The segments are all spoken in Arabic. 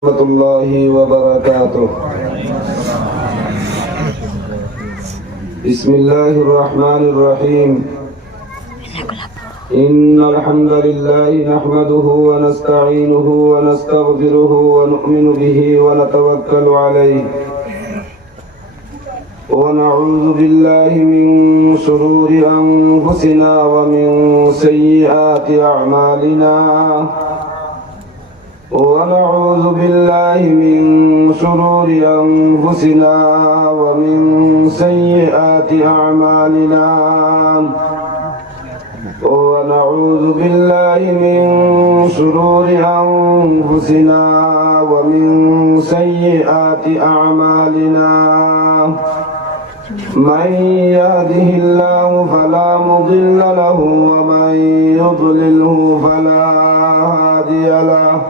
ورحمة الله وبركاته. بسم الله الرحمن الرحيم. إن الحمد لله نحمده ونستعينه ونستغفره ونؤمن به ونتوكل عليه. ونعوذ بالله من شرور أنفسنا ومن سيئات أعمالنا. ونعوذ بالله من شرور أنفسنا ومن سيئات أعمالنا. ونعوذ بالله من شرور أنفسنا ومن سيئات أعمالنا. من يهده الله فلا مضل له ومن يضلله فلا هادي له.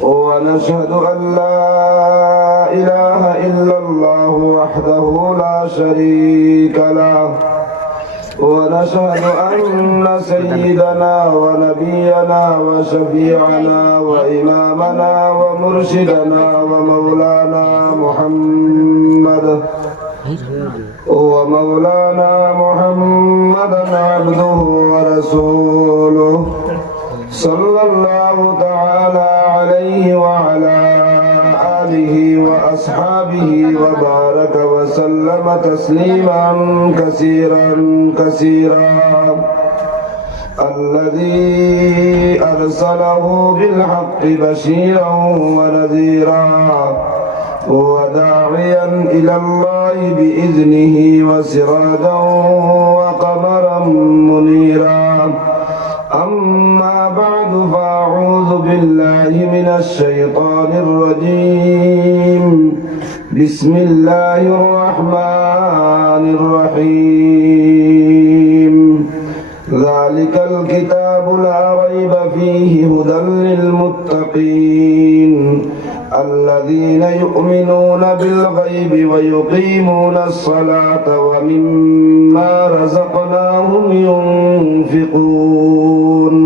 ونشهد أن لا إله إلا الله وحده لا شريك له. ونشهد أن سيدنا ونبينا وشفيعنا وإمامنا ومرشدنا ومولانا محمد. ومولانا محمدا عبده ورسوله. صلى الله وأصحابه وبارك وسلم تسليما كثيرا كثيرا. الذي أرسله بالحق بشيرا ونذيرا. وداعيا إلى الله بإذنه وسراجا وقمرا منيرا. أما بعد فأعوذ بالله من الشيطان الرجيم. بسم الله الرحمن الرحيم. ذلك الكتاب لا ريب فيه هدى للمتقين. الذين يؤمنون بالغيب ويقيمون الصلاة ومما رزقناهم ينفقون.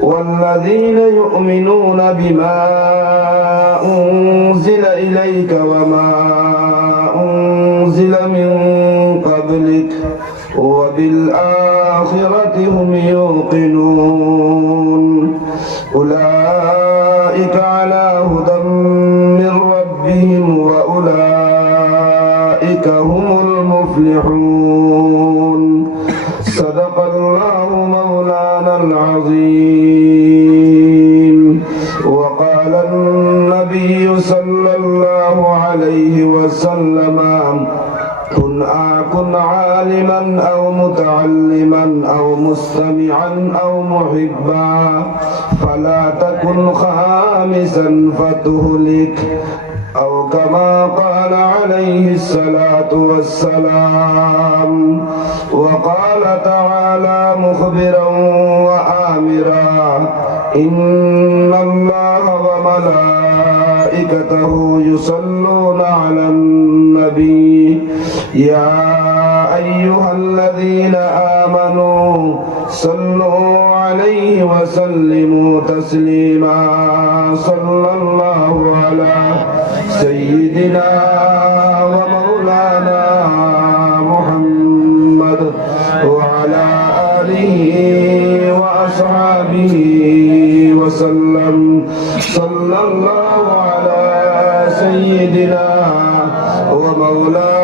والذين يؤمنون بما أنزل إليك وما أنزل من قبلك وبالآخرة هم يوقنون. أولئك على هدى من ربهم وأولئك هم المفلحون. كن أكن عالما أو متعلما أو مستمعا أو محبا فلا تكن خامسا فتهلك أو كما قال عليه الصلاة والسلام وقال تعالى مخبرا وآمرا إن الله وملائكته يصلون على النبي يا صلوا عليه وسلموا تسليما. صلى الله على سيدنا ومولانا محمد وعلى آله وأصحابه وسلم. صلى الله على سيدنا ومولانا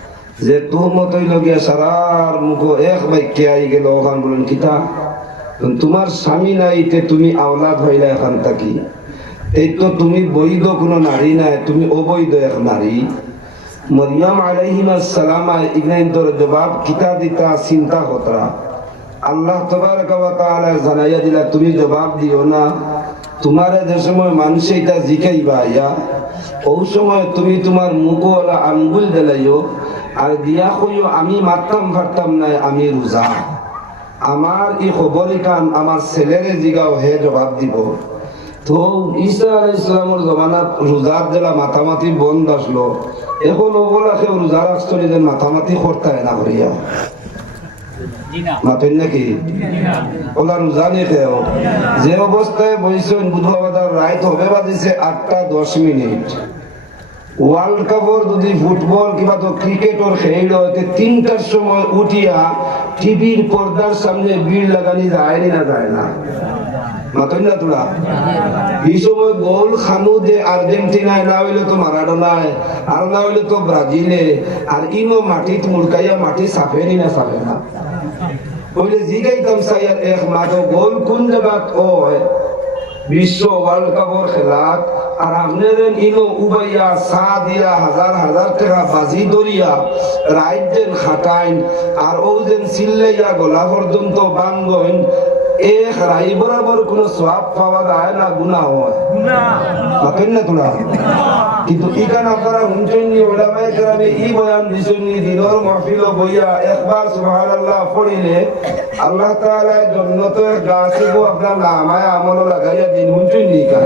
যে তুহমত মতই লগিয়া সারার মুখ এক বাক্যে আই গেল, ওখান বলেন, কিতা? তোমার স্বামী নাই, তে তুমি আওলাদ হইলা এখান থাকি। এই তো তুমি বৈধ কোনো নারী নাই, তুমি অবৈধ এক নারী। মরিয়াম আলাইহিম সালাম ইগনাইন তোর জবাব, কিতা দিতা, চিন্তা হতরা আল্লাহ ওয়া তাআলা জানাইয়া দিলা, তুমি জবাব দিও না। তোমারে যে সময় মানুষ এটা জিকাইবা ইয়া ওই সময় তুমি তোমার মুখওয়ালা আঙ্গুল দিলাইও। আর দিয়া কইও, আমি মারতাম ফারতাম নাই, আমি রোজা। আমার এই খবরই কাম আমার ছেলেরে জিগাও, হে জবাব দিব। তো ঈসা আলাই ইসলামের জমানাত রোজার জেলা মাথামাতি বন্ধ আসলো। এখন ওগুলা কেউ রোজা রাখছলি যে মাথামাতি করতায় না করিয়া? মাতেন নাকি? ওলা রোজা নি খেও যে অবস্থায় বইছেন বুধবাজার রাইত হবে বাজিছে আটটা দশ মিনিট। ওয়ার্ল্ড কাপর যদি ফুটবল কিংবা তো ক্রিকেটর খেল হইতে তিনটার সময় উঠিয়া টিভির পর্দার সামনে ভিড় লাগানি যায় নি যায় না? মাতন না না হইলে তো মারাডোনায়, আর না হইলে মাটিত মুড়কাইয়া মাটি না সাফে না? বলে জিগাইতাম সাইয়ার এক কোন জায়গাত হয়? বিশ্ব ওয়ার্ল্ড কাপর খেলাত আর আপনাদের ইনো উবাইয়া সা দিয়া হাজার হাজার টাকা বাজি ধরিয়া রাইট যেন খাটাইন আর ও যেন চিল্লাইয়া গলা পর্যন্ত বাঙ্গইন এক রাই বরাবর কোনো সওয়াব পাওয়া যায় না গুনাহ হয়। না তোরা? কিন্তু ইখান আপনারা ওলামায়ে কেরামে ই বয়ান দিছেন নি দিনর মাহফিল বইয়া একবার সুবহানাল্লাহ পড়িলে আল্লাহ তাআলা জন্নত এক গাছে গো আপনার নামায় আমল লাগাইয়া দিন হুমচেন নি কান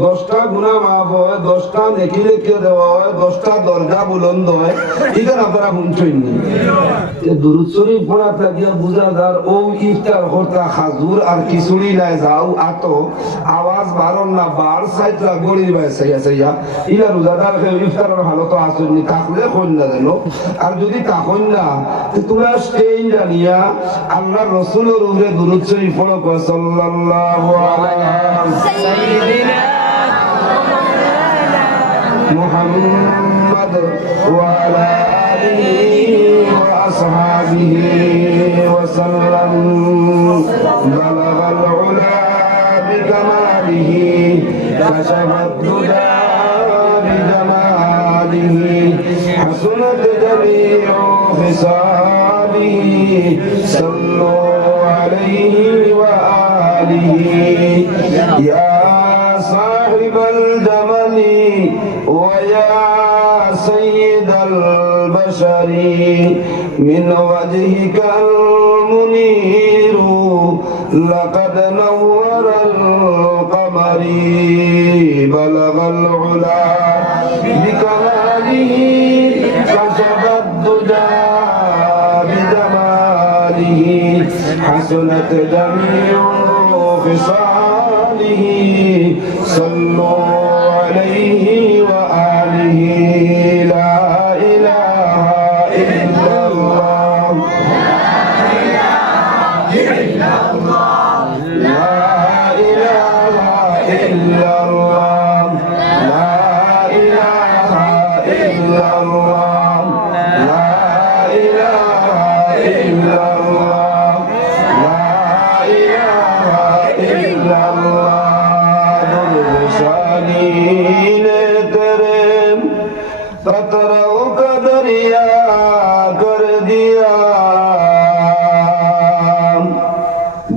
দশটা গুণা মাফ হয়, দশটা নেকি লেখে দেওয়া হয়, দশটা দরজা বুলন্দ হয়। এখানে আপনারা হুমচেন নি? দুরুদ পড়া থাকিয়া বুঝাদার ও ইফতার হর্তা খাজুর আর খিচুড়ি নাই যাও, আতো আওয়াজ বারণ না, বার সাইতরা গড়ির বাই সাইয়া সাইয়া। ইলা রোজাদার ইফতারের হালত না যেন। আর যদি তাকইন না তোমরা স্টেইন জানিয়া আল্লাহ রসুলের উপরে দুরুদ পড়ো সাল্লাল্লাহু আলাইহি محمد وعلى آله وأصحابه وسلم. بلغ العلا بكماله كشف الدجى بجماله حسنت جميع خصاله صلوا عليه وآله. ويا سيد البشر من وجهك المنير لقد نور القمر بلغ العلا بكماله كشف الدجى بجماله حسنت جميع خصاله صلوا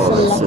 Rasulullah